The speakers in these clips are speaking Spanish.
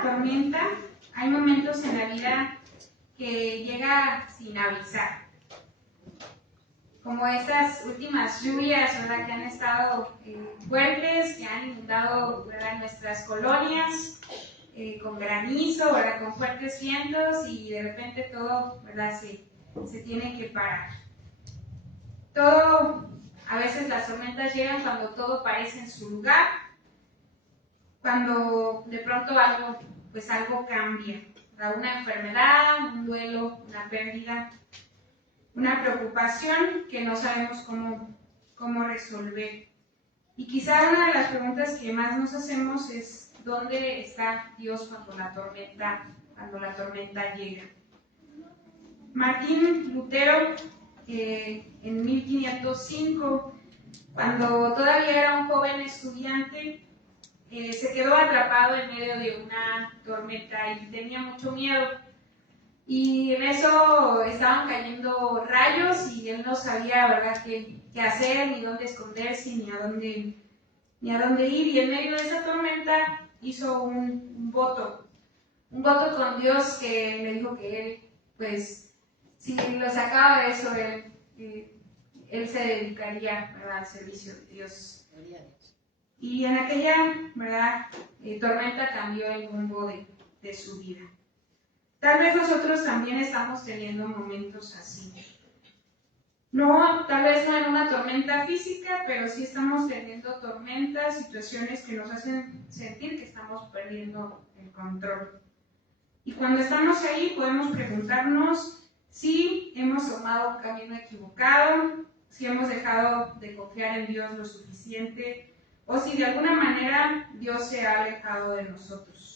la tormenta, hay momentos en la vida que llega sin avisar. Como estas últimas lluvias, ¿verdad?, que han estado fuertes, que han inundado, ¿verdad?, nuestras colonias, con granizo, ¿verdad?, con fuertes vientos, y de repente todo, ¿verdad?, se tiene que parar. A veces las tormentas llegan cuando todo parece en su lugar, cuando de pronto algo cambia, ¿verdad?, una enfermedad, un duelo, una pérdida, una preocupación que no sabemos cómo resolver. Y quizá una de las preguntas que más nos hacemos es: ¿dónde está Dios cuando la tormenta llega? Martín Lutero, en 1505, cuando todavía era un joven estudiante, se quedó atrapado en medio de una tormenta y tenía mucho miedo. Y en eso estaban cayendo rayos y él no sabía, ¿verdad?, qué hacer, ni dónde esconderse, ni a dónde ir. Y en medio de esa tormenta hizo un voto con Dios, que le dijo que él, pues, si lo sacaba de eso, él se dedicaría, ¿verdad?, al servicio de Dios. Y en aquella, ¿verdad?, tormenta cambió el rumbo de su vida. Tal vez nosotros también estamos teniendo momentos así. Tal vez no en una tormenta física, pero sí estamos teniendo tormentas, situaciones que nos hacen sentir que estamos perdiendo el control. Y cuando estamos ahí podemos preguntarnos si hemos tomado un camino equivocado, si hemos dejado de confiar en Dios lo suficiente, o si de alguna manera Dios se ha alejado de nosotros.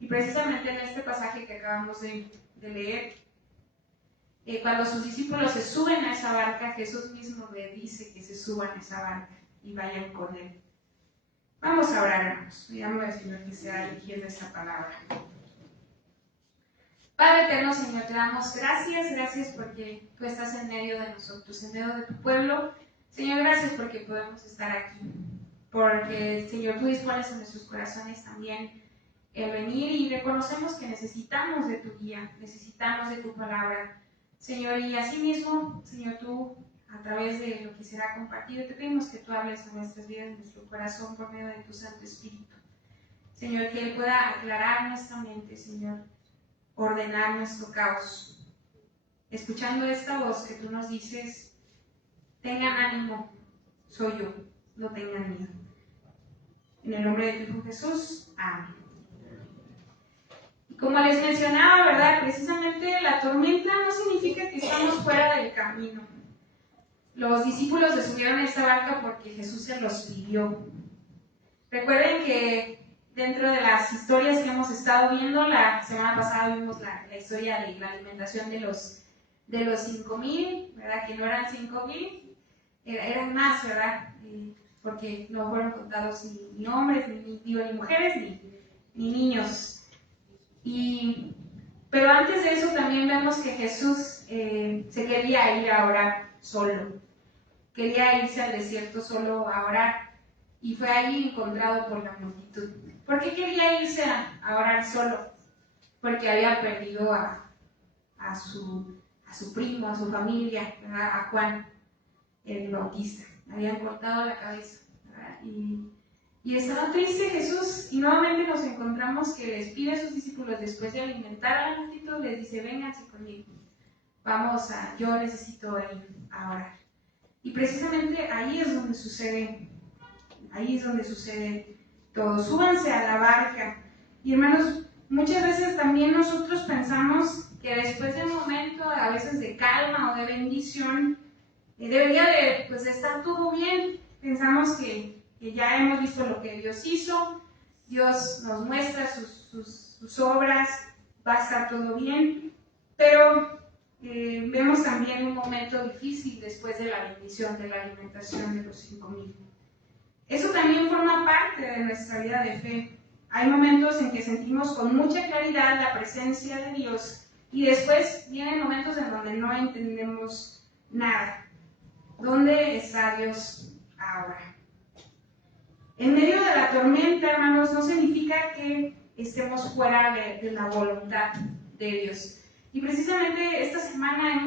Y precisamente en este pasaje que acabamos de leer, cuando sus discípulos se suben a esa barca, Jesús mismo le dice que se suban a esa barca y vayan con él. Vamos a orar, hermanos. Pidamos al Señor que sea dirigiendo esta palabra. Padre eterno, Señor, te damos gracias porque tú estás en medio de nosotros, en medio de tu pueblo. Señor, gracias porque podemos estar aquí, porque, Señor, tú dispones en nuestros corazones también el venir, y reconocemos que necesitamos de tu guía, necesitamos de tu palabra, Señor, y así mismo, Señor, tú, a través de lo que será compartido, te pedimos que tú hables a nuestras vidas, en nuestro corazón, por medio de tu Santo Espíritu. Señor, que Él pueda aclarar nuestra mente, Señor, ordenar nuestro caos. Escuchando esta voz que tú nos dices: tengan ánimo, soy yo, no tengan miedo. En el nombre de tu Hijo Jesús, amén. Como les mencionaba, ¿verdad?, precisamente la tormenta no significa que estamos fuera del camino. Los discípulos se subieron a esta barca porque Jesús se los pidió. Recuerden que dentro de las historias que hemos estado viendo, la semana pasada vimos la historia de la alimentación de los 5,000, ¿verdad?, que no eran 5,000, eran más, ¿verdad?, porque no fueron contados ni hombres, ni mujeres, ni niños. Pero antes de eso también vemos que Jesús se quería ir a orar solo. Quería irse al desierto solo a orar, y fue ahí encontrado por la multitud. ¿Por qué quería irse a orar solo? Porque había perdido a su primo, a su familia, ¿verdad?, a Juan el Bautista. Le habían cortado la cabeza, ¿verdad? Y estaba triste Jesús, y nuevamente nos encontramos que les pide a sus discípulos, después de alimentar a la multitud, les dice: vénganse conmigo, yo necesito ir a orar. Y precisamente ahí es donde sucede todo. Súbanse a la barca. Y hermanos, muchas veces también nosotros pensamos que después de un momento, a veces de calma o de bendición, debería de estar todo bien. Pensamos que ya hemos visto lo que Dios hizo, Dios nos muestra sus obras, va a estar todo bien, pero vemos también un momento difícil después de la bendición, de la alimentación de los 5,000. Eso también forma parte de nuestra vida de fe. Hay momentos en que sentimos con mucha claridad la presencia de Dios, y después vienen momentos en donde no entendemos nada. ¿Dónde está Dios ahora? En medio de la tormenta, hermanos, no significa que estemos fuera de la voluntad de Dios. Y precisamente esta semana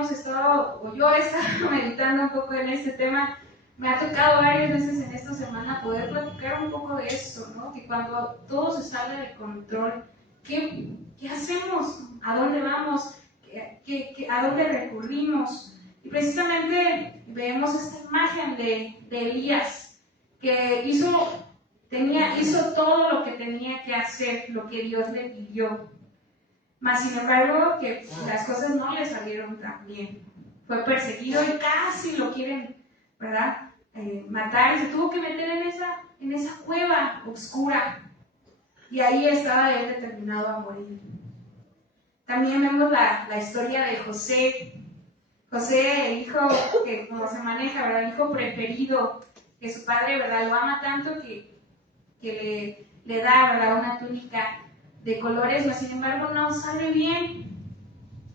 yo he estado meditando un poco en este tema. Me ha tocado varias veces en esta semana poder platicar un poco de esto, ¿no? Que cuando todo se sale de control, ¿qué hacemos? ¿A dónde vamos? ¿A dónde recurrimos? Y precisamente vemos esta imagen de Elías, que hizo todo lo que tenía que hacer, lo que Dios le pidió. Mas, sin embargo, que las cosas no le salieron tan bien. Fue perseguido y casi lo quieren, ¿verdad? Matar, y se tuvo que meter en esa cueva oscura. Y ahí estaba él determinado a morir. También vemos la historia de José. José, el hijo que como se maneja, ¿verdad? El hijo preferido, que su padre, ¿verdad? Lo ama tanto que le da, ¿verdad? Una túnica de colores, pero sin embargo no sale bien,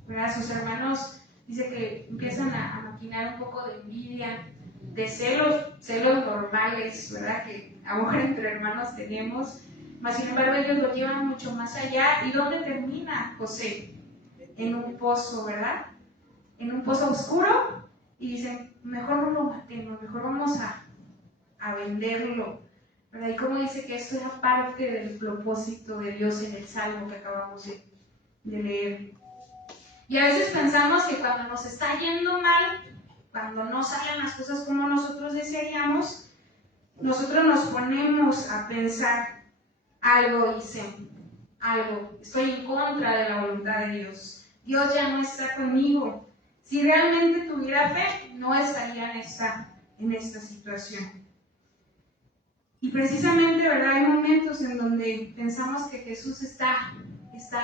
¿verdad? Sus hermanos dice que empiezan a maquinar un poco de envidia, de celos normales, ¿verdad? Que ahora entre hermanos tenemos, mas sin embargo ellos lo llevan mucho más allá. ¿Y dónde termina José? En un pozo, ¿verdad? En un pozo oscuro, y dicen, mejor no lo matemos, mejor vamos a venderlo, ¿verdad? Y como dice que esto era parte del propósito de Dios en el Salmo que acabamos de leer. Y a veces pensamos que cuando nos está yendo mal, cuando no salen las cosas como nosotros desearíamos, nosotros nos ponemos a pensar, algo hice, estoy en contra de la voluntad de Dios, Dios ya no está conmigo. Si realmente tuviera fe, no estaría en esta situación. Y precisamente, ¿verdad? Hay momentos en donde pensamos que Jesús está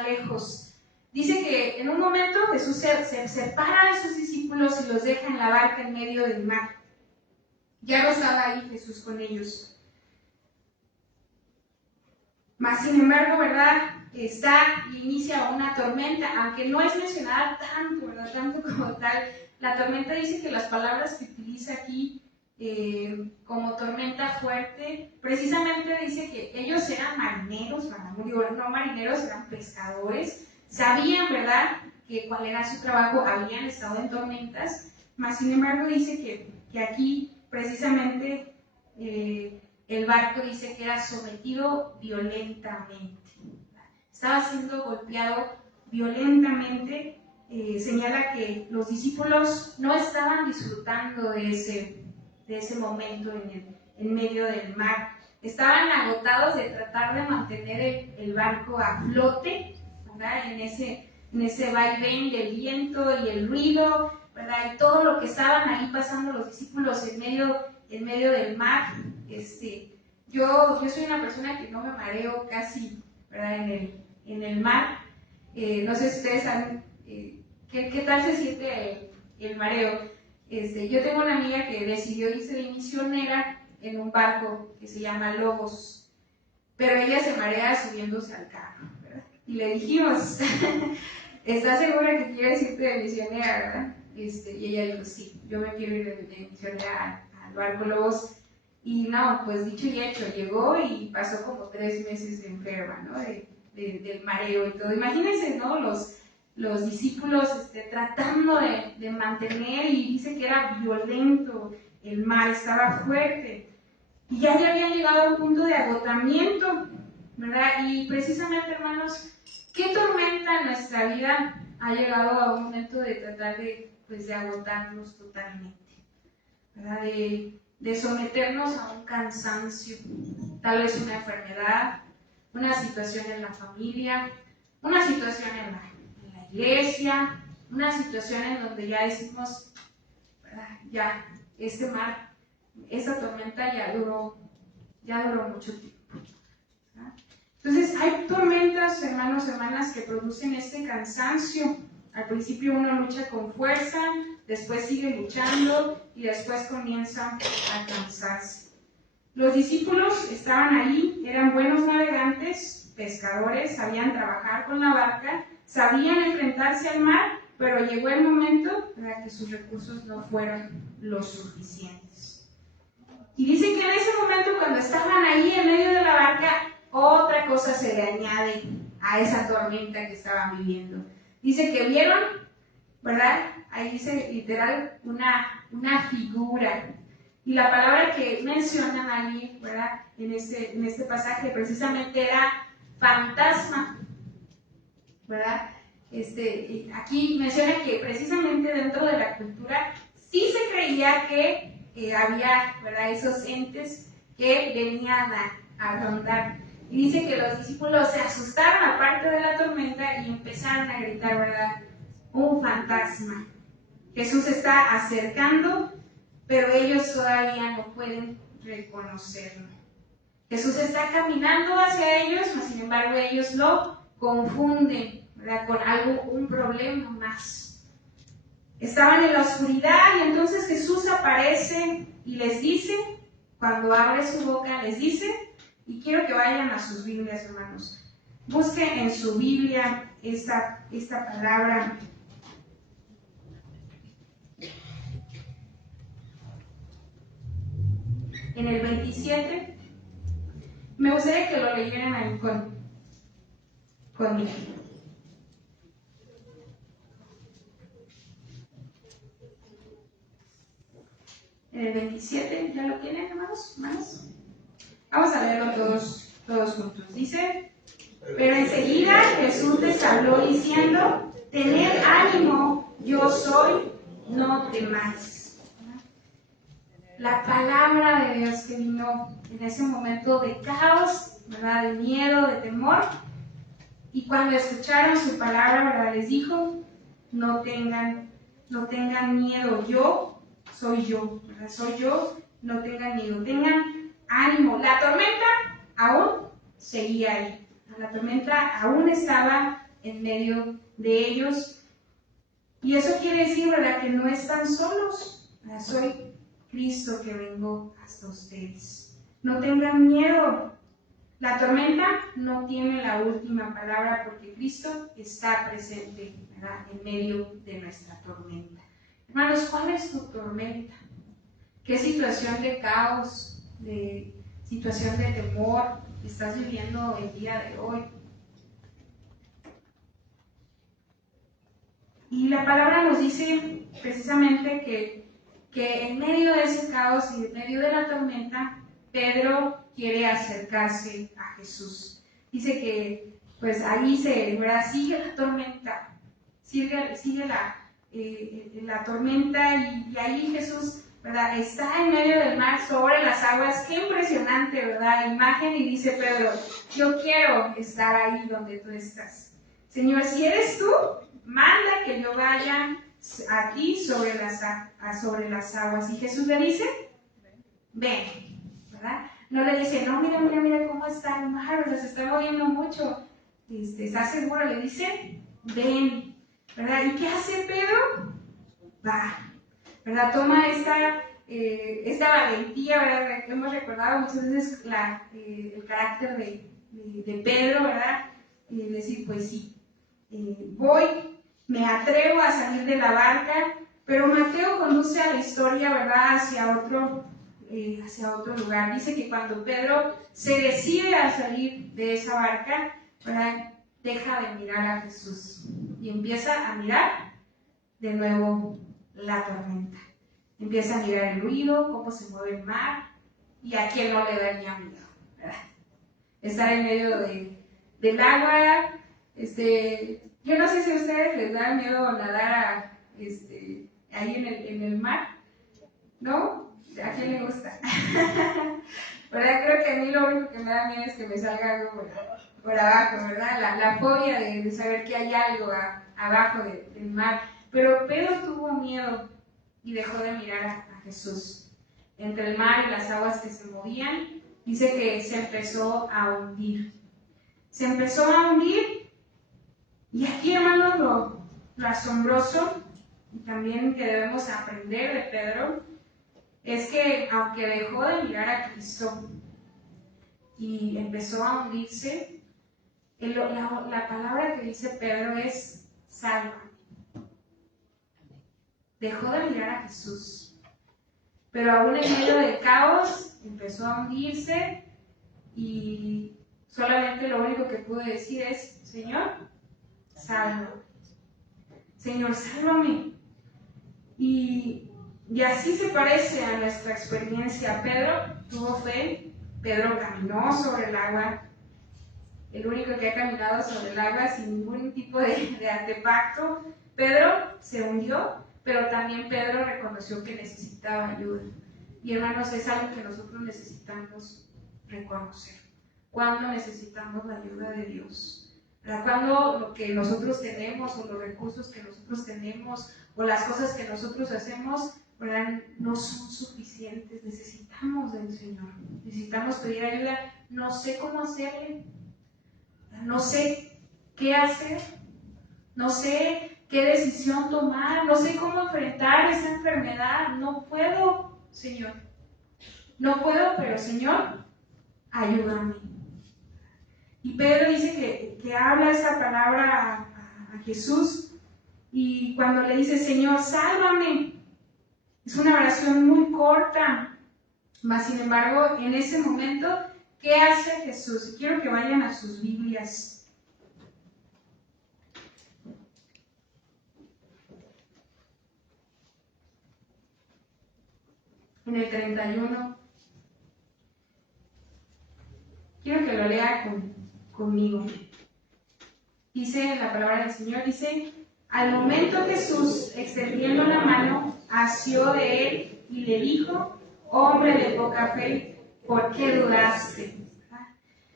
lejos. Dice que en un momento Jesús se separa de sus discípulos y los deja en la barca en medio del mar. Ya no estaba ahí Jesús con ellos. Mas, sin embargo, ¿verdad? Inicia una tormenta, aunque no es mencionada tanto, ¿verdad? Tanto como tal. La tormenta dice que las palabras que utiliza aquí como tormenta fuerte, precisamente dice que ellos eran marineros, no marineros, eran pescadores, sabían, ¿verdad?, que cuál era su trabajo, habían estado en tormentas, mas sin embargo dice que aquí precisamente el barco dice que era sometido violentamente, estaba siendo golpeado violentamente. Señala que los discípulos no estaban disfrutando de ese momento en medio del mar. Estaban agotados de tratar de mantener el barco a flote, ¿verdad? En ese vaivén del viento y el ruido, ¿verdad? Y todo lo que estaban ahí pasando los discípulos en medio del mar. Yo soy una persona que no me mareo casi, ¿verdad? En el mar. No sé si ustedes saben qué tal se siente el mareo. Yo tengo una amiga que decidió irse de misionera en un barco que se llama Lobos, pero ella se marea subiéndose al carro, ¿verdad? Y le dijimos, ¿estás segura que quieres irte de misionera, verdad? Y ella dijo, sí, yo me quiero ir de misionera al barco Lobos. Y no, pues dicho y hecho, llegó y pasó como 3 meses enferma, ¿no? Del mareo y todo. Imagínense, ¿no? Los discípulos tratando de mantener, y dice que era violento, el mar estaba fuerte, y ya habían llegado a un punto de agotamiento, ¿verdad? Y precisamente, hermanos, ¿qué tormenta en nuestra vida ha llegado a un momento de tratar de agotarnos totalmente, ¿verdad? De someternos a un cansancio, tal vez una enfermedad, una situación en la familia, una situación en la iglesia, una situación en donde ya decimos, ya este mar, esta tormenta ya duró mucho tiempo, ¿verdad? Entonces hay tormentas, hermanos, hermanas, que producen este cansancio. Al principio uno lucha con fuerza, después sigue luchando y después comienza a cansarse. Los discípulos estaban ahí, eran buenos navegantes, pescadores, sabían trabajar con la barca, sabían enfrentarse al mar, pero llegó el momento para que sus recursos no fueran lo suficientes. Y dice que en ese momento, cuando estaban ahí en medio de la barca, otra cosa se le añade a esa tormenta que estaban viviendo. Dice que vieron, ¿verdad? Ahí dice literal una figura. Y la palabra que mencionan allí, ¿verdad? En este pasaje precisamente era fantasma, ¿verdad? Aquí menciona que precisamente dentro de la cultura sí se creía que había, ¿verdad?, esos entes que venían a rondar. Y dice que los discípulos se asustaron aparte de la tormenta y empezaron a gritar, ¿verdad?, un fantasma. Jesús se está acercando, pero ellos todavía no pueden reconocerlo. Jesús está caminando hacia ellos, mas sin embargo ellos lo confunden, ¿verdad?, con un problema más. Estaban en la oscuridad y entonces Jesús aparece y les dice, cuando abre su boca, les dice, y quiero que vayan a sus Biblias, hermanos. Busquen en su Biblia esta palabra. En el 27, me gustaría que lo leyeran ahí conmigo. En el 27, ¿ya lo tienen, hermanos? Vamos a leerlo todos juntos. Dice, pero enseguida Jesús les habló diciendo, tened ánimo, yo soy, no temáis. La palabra de Dios que vino en ese momento de caos, ¿verdad?, de miedo, de temor, y cuando escucharon su palabra, ¿verdad?, les dijo, no tengan miedo, yo soy yo, ¿verdad?, soy yo, no tengan miedo, tengan ánimo. La tormenta aún seguía ahí, la tormenta aún estaba en medio de ellos, y eso quiere decir, ¿verdad?, que no están solos, ¿verdad? Soy Cristo que vengo hasta ustedes. No tengan miedo. La tormenta no tiene la última palabra porque Cristo está presente, ¿verdad?, en medio de nuestra tormenta. Hermanos, ¿cuál es tu tormenta? ¿Qué situación de caos, de situación de temor estás viviendo el día de hoy? Y la palabra nos dice precisamente que en medio de ese caos y en medio de la tormenta, Pedro quiere acercarse a Jesús. Dice que pues ahí sigue la tormenta, sigue la tormenta y ahí Jesús, ¿verdad?, está en medio del mar sobre las aguas. Qué impresionante, ¿verdad?, imagen. Y dice Pedro, yo quiero estar ahí donde tú estás. Señor, si eres tú, manda que yo vaya aquí sobre las aguas. Y Jesús le dice, ven, ¿verdad? No le dice, no, mira cómo está el mar, ¿verdad?, se está moviendo mucho. ¿Estás seguro? Le dice, ven, ¿verdad? ¿Y qué hace Pedro? Va, ¿verdad? Toma esta valentía, ¿verdad? Hemos recordado muchas veces el carácter de Pedro, ¿verdad? Decir, pues sí, voy, me atrevo a salir de la barca, pero Mateo conduce a la historia, ¿verdad?, hacia otro lugar. Dice que cuando Pedro se decide a salir de esa barca, ¿verdad?, deja de mirar a Jesús y empieza a mirar de nuevo la tormenta. Empieza a mirar el ruido, cómo se mueve el mar, y a quién no le daría miedo, ¿verdad? Estar en medio del agua. Yo no sé si a ustedes les da miedo nadar ahí en el mar, ¿no? ¿A quién le gusta? ¿Verdad? Creo que a mí lo único que me da miedo es que me salga algo por abajo, ¿verdad? La fobia de saber que hay algo abajo del mar. Pero Pedro tuvo miedo y dejó de mirar a Jesús. Entre el mar y las aguas que se movían, dice que se empezó a hundir. Se empezó a hundir, y aquí, hermanos, lo asombroso y también que debemos aprender de Pedro es que aunque dejó de mirar a Cristo y empezó a hundirse, la palabra que dice Pedro es sálvame. Dejó de mirar a Jesús, pero aún en medio del caos empezó a hundirse y solamente lo único que pudo decir es: Señor, sálvame. Señor, sálvame. Y así se parece a nuestra experiencia. Pedro tuvo fe, Pedro caminó sobre el agua, el único que ha caminado sobre el agua sin ningún tipo de artefacto. Pedro se hundió, pero también Pedro reconoció que necesitaba ayuda. Y hermanos, es algo que nosotros necesitamos reconocer. ¿Cuándo necesitamos la ayuda de Dios? Cuando lo que nosotros tenemos o los recursos que nosotros tenemos o las cosas que nosotros hacemos, ¿verdad?, no son suficientes. Necesitamos del Señor, necesitamos pedir ayuda. No sé cómo hacerle, no sé qué hacer, no sé qué decisión tomar, no sé cómo enfrentar esa enfermedad. No puedo, Señor, no puedo, pero Señor, ayúdame. Y Pedro dice que habla esa palabra a Jesús, y cuando le dice: Señor, sálvame, es una oración muy corta, mas sin embargo, en ese momento, ¿qué hace Jesús? Y quiero que vayan a sus Biblias. En el 31. Quiero que lo lea conmigo. Dice la palabra del Señor, dice: al momento Jesús, extendiendo la mano, asió de él y le dijo: hombre de poca fe, ¿por qué dudaste?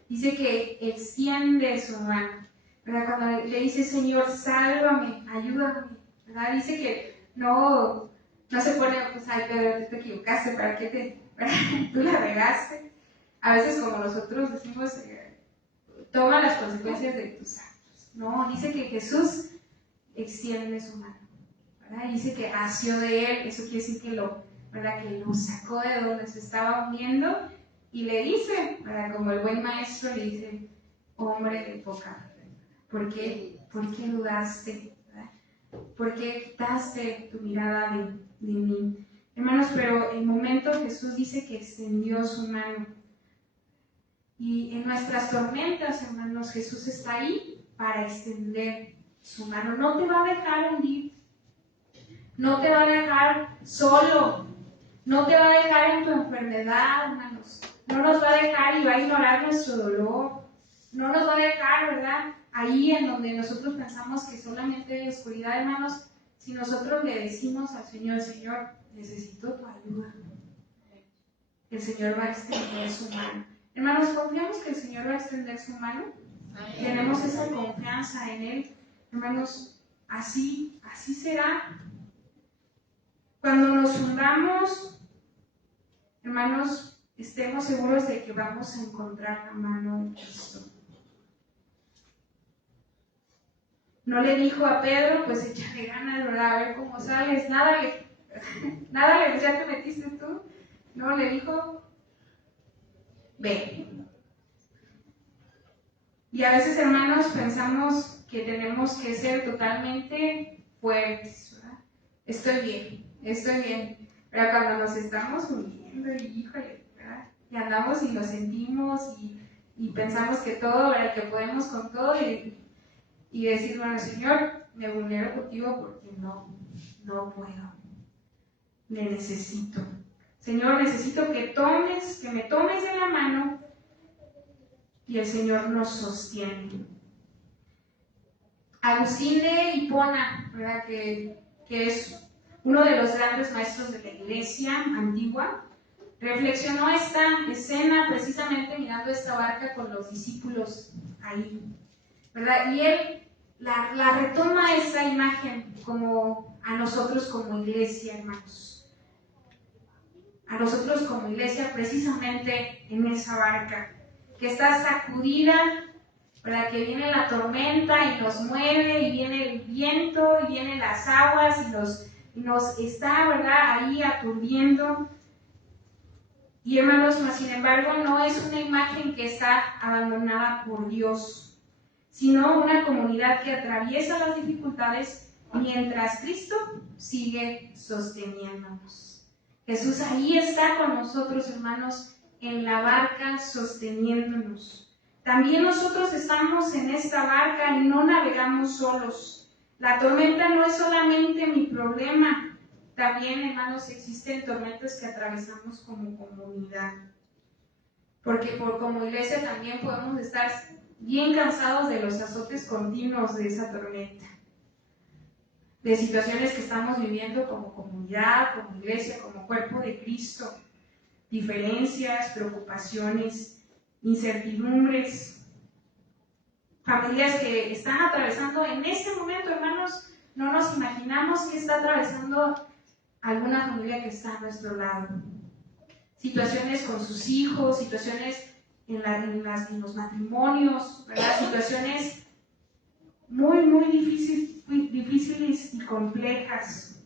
Dice que extiende su mano, ¿verdad? Cuando le dice: Señor, sálvame, ayúdame, ¿verdad? Dice que no se pone: pues, ay, Pedro, te equivocaste, ¿para qué tú la regaste? A veces, como nosotros decimos, toma las consecuencias de tus actos. No, dice que Jesús extiende su mano, ¿verdad? Dice que asió de él. Eso quiere decir que lo sacó de donde se estaba hundiendo y le dice, ¿verdad?, como el buen maestro le dice: hombre de poca fe, ¿por qué dudaste? ¿Verdad? ¿Por qué quitaste tu mirada de mí? Hermanos, pero el momento Jesús dice que extendió su mano. Y en nuestras tormentas, hermanos, Jesús está ahí para extender su mano. No te va a dejar hundir, no te va a dejar solo, no te va a dejar en tu enfermedad, hermanos. No nos va a dejar y va a ignorar nuestro dolor. No nos va a dejar, ¿verdad?, ahí en donde nosotros pensamos que solamente hay oscuridad, hermanos. Si nosotros le decimos al Señor: Señor, necesito tu ayuda, el Señor va a extender su mano. Hermanos, ¿confiamos que el Señor va a extender su mano? Amén. Tenemos esa confianza en Él. Hermanos, así será. Cuando nos hundamos, hermanos, estemos seguros de que vamos a encontrar la mano de Cristo. No le dijo a Pedro: pues échale ganas, ¿verdad?, a ver cómo sales. Nada, ya te metiste tú. No, le dijo: ve. Y a veces, hermanos, pensamos que tenemos que ser totalmente fuertes, ¿verdad? Estoy bien. Pero cuando nos estamos hundiendo, híjole, ¿verdad?, y andamos y lo sentimos y pensamos que todo, ¿verdad?, que podemos con todo, y decir: bueno, Señor, me vulnero contigo porque no puedo. Le necesito. Señor, necesito que me tomes de la mano, y el Señor nos sostiene. Agustín de Hipona, ¿verdad?, que es uno de los grandes maestros de la iglesia antigua, reflexionó esta escena precisamente mirando esta barca con los discípulos ahí, ¿verdad? Y él la retoma esa imagen como a nosotros como iglesia, hermanos. A nosotros como iglesia, precisamente en esa barca que está sacudida, ¿verdad?, que viene la tormenta y nos mueve, y viene el viento, y vienen las aguas, y nos está, ¿verdad?, ahí aturdiendo. Y hermanos, mas sin embargo, no es una imagen que está abandonada por Dios, sino una comunidad que atraviesa las dificultades mientras Cristo sigue sosteniéndonos. Jesús ahí está con nosotros, hermanos, en la barca sosteniéndonos. También nosotros estamos en esta barca y no navegamos solos. La tormenta no es solamente mi problema. También, hermanos, existen tormentas que atravesamos como comunidad. Porque como iglesia también podemos estar bien cansados de los azotes continuos de esa tormenta. De situaciones que estamos viviendo como comunidad, como iglesia, como cuerpo de Cristo. Diferencias, preocupaciones, incertidumbres. Familias que están atravesando en este momento, hermanos, no nos imaginamos que está atravesando alguna familia que está a nuestro lado. Situaciones con sus hijos, situaciones en los matrimonios, ¿verdad? Situaciones muy difíciles y complejas.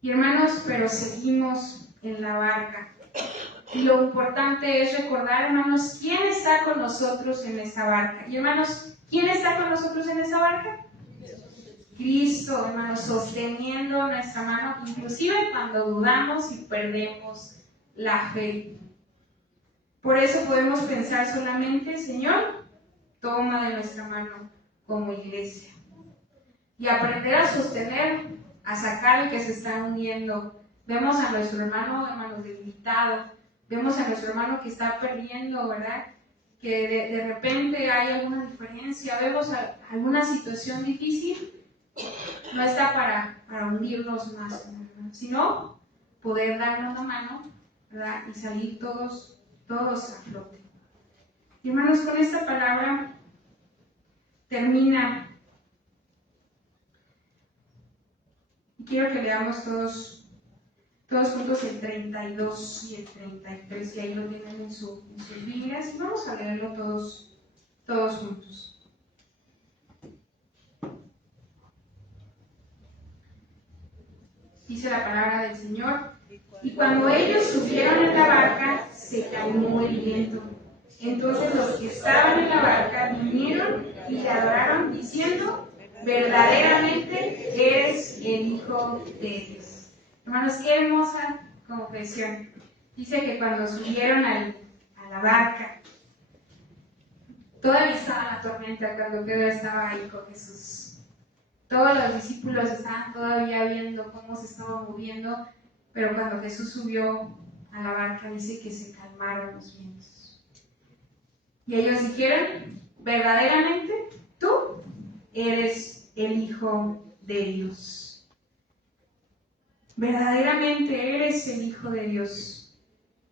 Y hermanos, pero seguimos en la barca. Y lo importante es recordar, hermanos, quién está con nosotros en esa barca. Y hermanos, ¿quién está con nosotros en esa barca? Cristo, hermanos, sosteniendo nuestra mano, inclusive cuando dudamos y perdemos la fe. Por eso podemos pensar solamente, Señor, toma de nuestra mano como iglesia. Y aprender a sostener, a sacar el que se está hundiendo. Vemos a nuestro hermano, hermanos, debilitado. Vemos a nuestro hermano que está perdiendo, ¿verdad? Que de repente hay alguna diferencia. Vemos alguna situación difícil. No está para hundirnos más, ¿verdad? Sino poder darle una mano, ¿verdad? Y salir todos a flote. Y hermanos, con esta palabra termina. Quiero que leamos todos juntos el 32 y el 33, que ahí lo tienen en sus Biblias. Vamos a leerlo todos juntos. Dice la palabra del Señor: y cuando ellos subieron en la barca, se calmó el viento. Entonces los que estaban en la barca vinieron y le adoraron, diciendo: verdaderamente eres el Hijo de Dios. Hermanos, qué hermosa confesión. Dice que cuando subieron a la barca, todavía estaba la tormenta cuando Pedro estaba ahí con Jesús. Todos los discípulos estaban todavía viendo cómo se estaba moviendo, pero cuando Jesús subió a la barca, dice que se calmaron los vientos. Y ellos dijeron: verdaderamente tú eres el Hijo de Dios. Verdaderamente eres el Hijo de Dios.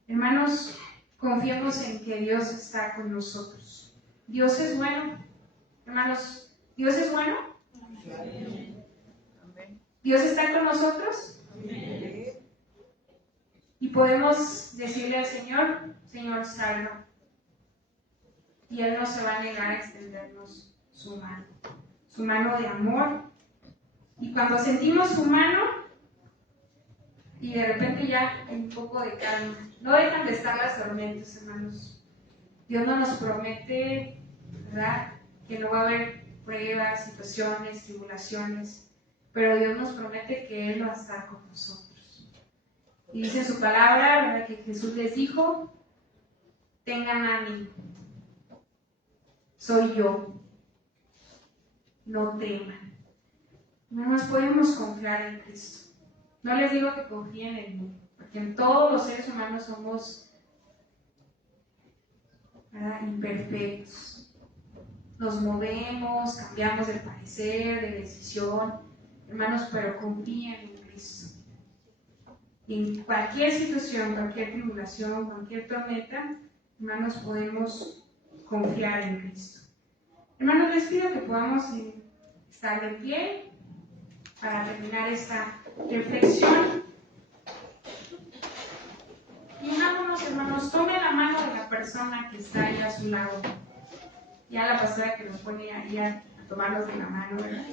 Hermanos, confiemos en que Dios está con nosotros. Dios es bueno. Hermanos, ¿Dios es bueno? ¿Dios está con nosotros? Y podemos decirle al Señor: Señor, salva. Y Él no se va a negar a extendernos su mano de amor. Y cuando sentimos su mano, y de repente ya hay un poco de calma, no dejan de estar las tormentas, hermanos. Dios no nos promete, ¿verdad?, que no va a haber pruebas, situaciones, tribulaciones, pero Dios nos promete que Él va a estar con nosotros. Y dice en su palabra, ¿verdad?, que Jesús les dijo: tengan ánimo, soy yo, no teman. No nos podemos confiar en Cristo. No les digo que confíen en mí, porque en todos los seres humanos somos, ¿verdad?, imperfectos. Nos movemos, cambiamos de parecer, de decisión, hermanos, pero confíen en Cristo. Y en cualquier situación, cualquier tribulación, cualquier tormenta, hermanos, podemos confiar en Cristo. Hermanos, les pido que podamos estar de pie para terminar esta reflexión. Y unámonos, hermanos, tome la mano de la persona que está ahí a su lado. Ya la pastora que nos pone ahí a tomarlos de la mano, ¿verdad?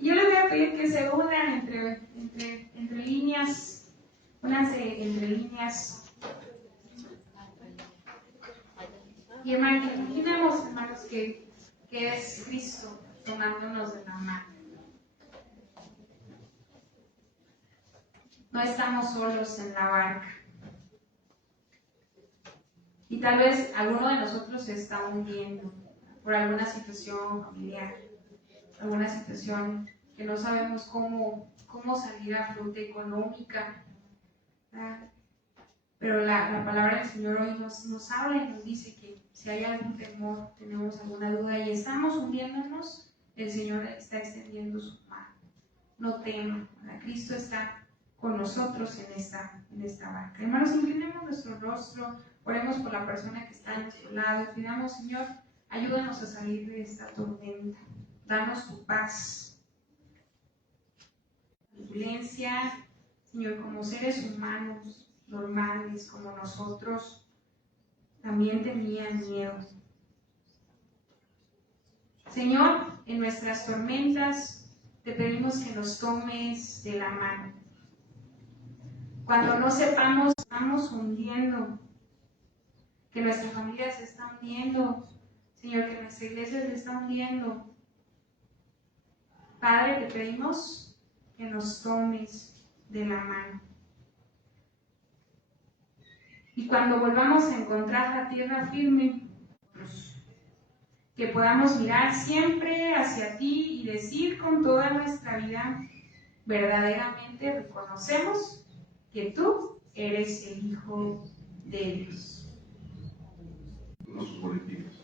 Yo les voy a pedir que se unan entre líneas, únanse entre líneas. Y imaginemos, hermanos, que es Cristo tomándonos de la mano. No estamos solos en la barca. Y tal vez alguno de nosotros se está hundiendo por alguna situación familiar, alguna situación que no sabemos cómo salir a flote económica, ¿verdad? Pero la palabra del Señor hoy nos habla y nos dice que si hay algún temor, tenemos alguna duda y estamos hundiéndonos, el Señor está extendiendo su mano. No teman, ¿verdad? Cristo está con nosotros en esta barca. Hermanos, inclinemos nuestro rostro, oremos por la persona que está a nuestro lado y pidamos, Señor, ayúdanos a salir de esta tormenta, danos tu paz. Turbulencia, Señor, como seres humanos normales como nosotros, también tenían miedo. Señor, en nuestras tormentas te pedimos que nos tomes de la mano. Cuando no sepamos, estamos hundiendo, que nuestra familia se está hundiendo, Señor, que nuestra iglesia se está hundiendo. Padre, te pedimos que nos tomes de la mano. Y cuando volvamos a encontrar la tierra firme, que podamos mirar siempre hacia ti y decir con toda nuestra vida, verdaderamente reconocemos que tú eres el Hijo de Dios. Nuestros boletines.